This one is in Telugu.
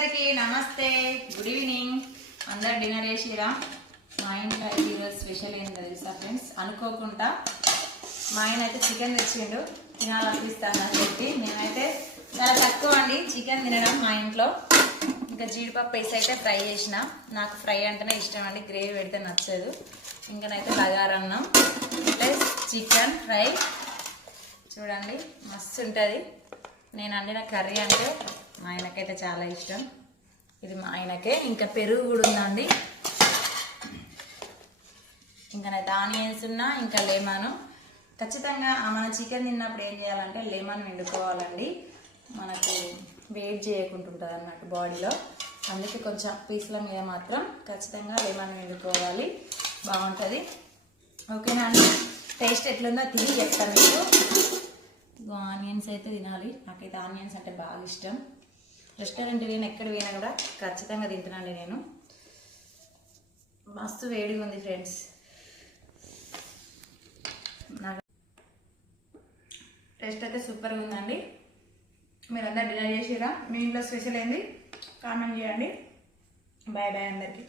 అందరికీ నమస్తే, గుడ్ ఈవినింగ్. అందరు డిన్నర్ చేసిరా? మా ఇంట్లో ఈరోజు స్పెషల్ ఏంటో తెలుసా ఫ్రెండ్స్? అనుకోకుండా మా ఆయన అయితే చికెన్ తెచ్చిండు, తినాలనిపిస్తాను అని చెప్పి. నేనైతే చాలా తక్కువ అండి చికెన్ తినడం మా ఇంట్లో. ఇంకా జీడిపప్పు వేసి అయితే ఫ్రై చేసిన. నాకు ఫ్రై అంటేనే ఇష్టం అండి, గ్రేవీ పెడితే నచ్చదు. ఇంకనైతే బగారన్నం ప్లస్ చికెన్ ఫ్రై చూడండి, మస్తు ఉంటుంది. నేను వండిన కర్రీ అంటే మా ఆయనకైతే చాలా ఇష్టం. ఇది మా ఆయనకే. ఇంకా పెరుగు కూడా ఉందండి. ఇంకనైతే ఆనియన్స్ ఉన్నా, ఇంకా లెమన్. ఖచ్చితంగా మన చికెన్ తిన్నప్పుడు ఏం చేయాలంటే లెమన్ వండుకోవాలండి. మనకు వెయిట్ చేయకుంటుంటుంది అన్నట్టు బాడీలో. అందుకే కొంచెం పీసుల మీద మాత్రం ఖచ్చితంగా లెమన్ వండుకోవాలి, బాగుంటుంది. ఓకేనా అండి? టేస్ట్ ఎట్లుందో తిని చెప్తాను మీకు. ఆనియన్స్ అయితే తినాలి, నాకైతే ఆనియన్స్ అంటే బాగా ఇష్టం. రెస్టారెంట్ పోయినా ఎక్కడ పోయినా కూడా ఖచ్చితంగా తింటున్నాను నేను. మస్తు వేడిగా ఉంది ఫ్రెండ్స్. నాకు టేస్ట్ అయితే సూపర్గా ఉందండి. మీరు అందరు డిన్నర్ చేసిరా? మీ ఇంట్లో స్పెషల్ ఏంది కామెంట్ చేయండి. బాయ్ బాయ్ అందరికీ.